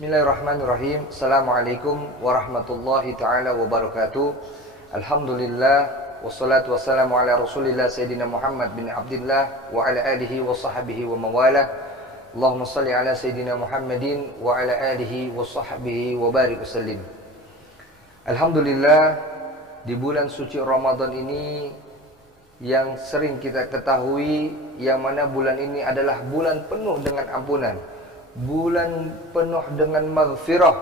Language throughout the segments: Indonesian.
Bismillahirrahmanirrahim. Assalamualaikum warahmatullahi ta'ala wabarakatuh. Alhamdulillah, wassalatu wassalamu ala rasulillah Sayyidina Muhammad bin Abdillah wa ala alihi wa sahbihi wa mawalah. Allahumma salli ala Sayyidina Muhammadin wa ala alihi wa sahbihi wa barik wasallim. Alhamdulillah, di bulan suci Ramadan ini yang sering kita ketahui, yang mana bulan ini adalah bulan penuh dengan ampunan, bulan penuh dengan maghfirah,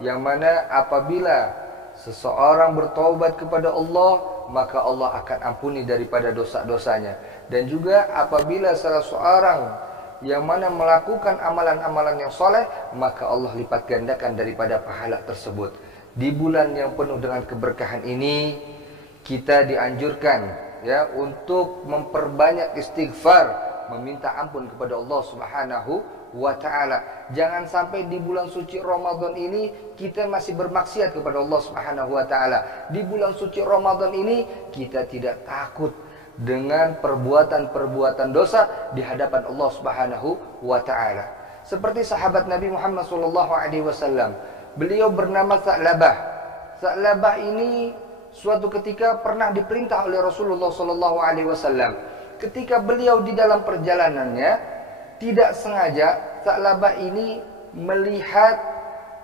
yang mana apabila seseorang bertaubat kepada Allah, maka Allah akan ampuni daripada dosa-dosanya. Dan juga apabila salah seorang yang mana melakukan amalan-amalan yang soleh, maka Allah lipat gandakan daripada pahala tersebut. Di bulan yang penuh dengan keberkahan ini, kita dianjurkan untuk memperbanyak istighfar, meminta ampun kepada Allah Subhanahu wa ta'ala. Jangan sampai di bulan suci Ramadan ini kita masih bermaksiat kepada Allah Subhanahu wa ta'ala. Di bulan suci Ramadan ini kita tidak takut dengan perbuatan-perbuatan dosa di hadapan Allah Subhanahu wa ta'ala. Seperti sahabat Nabi Muhammad SAW, beliau bernama Sa'labah. Sa'labah ini suatu ketika pernah diperintah oleh Rasulullah SAW. Ketika beliau di dalam perjalanannya, tidak sengaja Sa'labah ini melihat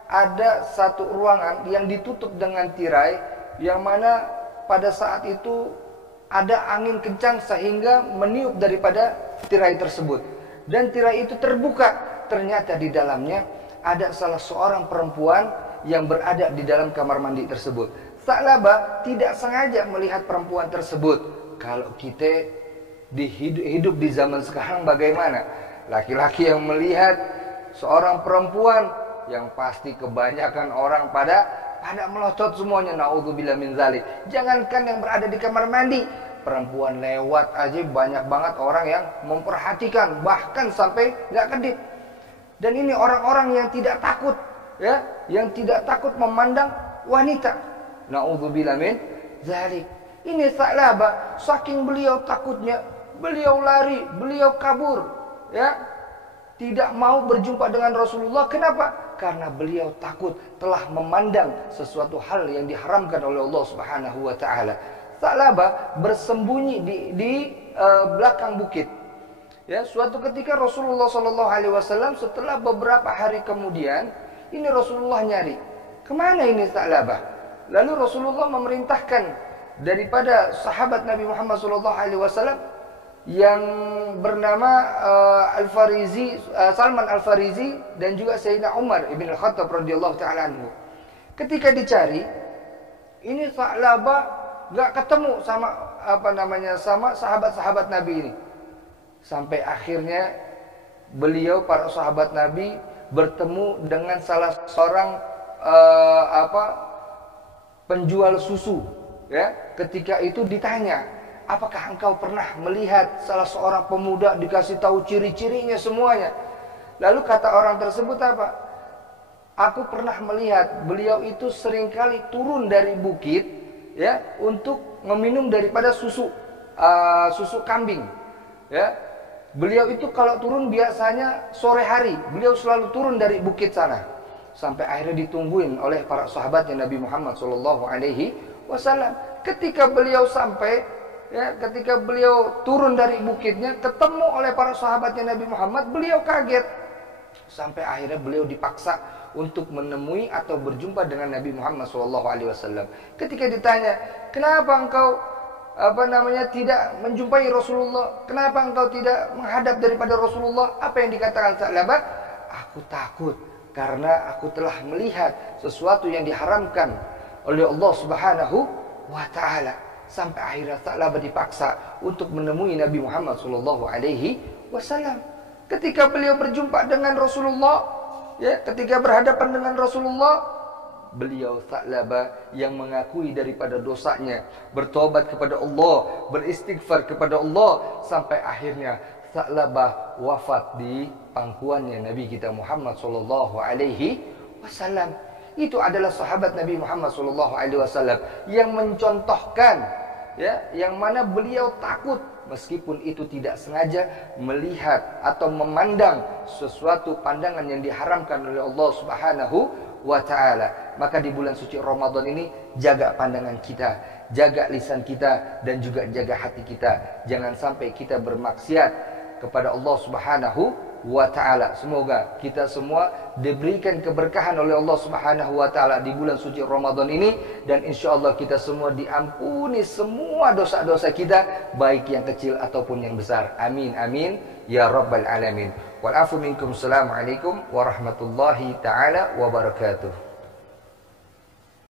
ada satu ruangan yang ditutup dengan tirai, yang mana pada saat itu ada angin kencang sehingga meniup daripada tirai tersebut. Dan tirai itu terbuka. Ternyata di dalamnya ada salah seorang perempuan yang berada di dalam kamar mandi tersebut. Sa'labah tidak sengaja melihat perempuan tersebut. Kalau kita hidup di zaman sekarang bagaimana? Laki-laki yang melihat seorang perempuan, yang pasti kebanyakan orang pada melotot semuanya. Na'udzubillah min dzalik. Jangankan yang berada di kamar mandi, perempuan lewat aja banyak banget orang yang memperhatikan, bahkan sampai nggak kedip. Dan ini orang-orang yang tidak takut, yang tidak takut memandang wanita. Na'udzubillah min dzalik. Ini Sa'labah, saking beliau takutnya, beliau lari, beliau kabur. Tidak mau berjumpa dengan Rasulullah. Kenapa? Karena beliau takut telah memandang sesuatu hal yang diharamkan oleh Allah Subhanahu wa ta'ala. Sa'labah bersembunyi di belakang bukit. Suatu ketika Rasulullah SAW, setelah beberapa hari kemudian, ini Rasulullah nyari, kemana ini Sa'labah? Lalu Rasulullah memerintahkan daripada sahabat Nabi Muhammad SAW yang bernama Al-Farizi, Salman Al-Farizi, dan juga Sayyidina Umar ibn Al-Khattab radhiyallahu ta'ala anhu. Ketika dicari, ini Sa'labah gak ketemu sama sahabat-sahabat Nabi ini. Sampai akhirnya beliau, para sahabat Nabi, bertemu dengan salah seorang penjual susu. Ketika itu ditanya, apakah engkau pernah melihat salah seorang pemuda, dikasih tahu ciri-cirinya semuanya? Lalu kata orang tersebut apa? Aku pernah melihat beliau itu seringkali turun dari bukit untuk meminum daripada susu kambing. Beliau itu kalau turun biasanya sore hari, beliau selalu turun dari bukit sana. Sampai akhirnya ditungguin oleh para sahabatnya Nabi Muhammad SAW. Ketika beliau sampai, ketika beliau turun dari bukitnya, ketemu oleh para sahabatnya Nabi Muhammad, beliau kaget. Sampai akhirnya beliau dipaksa untuk menemui atau berjumpa dengan Nabi Muhammad SAW. Ketika ditanya, kenapa engkau tidak menjumpai Rasulullah? Kenapa engkau tidak menghadap daripada Rasulullah? Apa yang dikatakan Sa'labah? Aku takut karena aku telah melihat sesuatu yang diharamkan oleh Allah Subhanahu wa ta'ala. Sampai akhirnya Sa'labah dipaksa untuk menemui Nabi Muhammad SAW. Ketika beliau berjumpa dengan Rasulullah, ketika berhadapan dengan Rasulullah, beliau Sa'labah yang mengakui daripada dosanya, bertobat kepada Allah, beristighfar kepada Allah, sampai akhirnya Sa'labah wafat di pangkuannya Nabi kita Muhammad SAW. Itu adalah sahabat Nabi Muhammad SAW yang mencontohkan, yang mana beliau takut meskipun itu tidak sengaja melihat atau memandang sesuatu pandangan yang diharamkan oleh Allah Subhanahu wa ta'ala. Maka di bulan suci Ramadan ini jaga pandangan kita, jaga lisan kita, dan juga jaga hati kita. Jangan sampai kita bermaksiat kepada Allah Subhanahu wa ta'ala. Semoga kita semua diberikan keberkahan oleh Allah Subhanahu wa ta'ala di bulan suci Ramadan ini, dan insyaallah kita semua diampuni semua dosa-dosa kita, baik yang kecil ataupun yang besar. Amin amin ya rabbal alamin. Wal afu minkum. Assalamualaikum warahmatullahi taala wabarakatuh.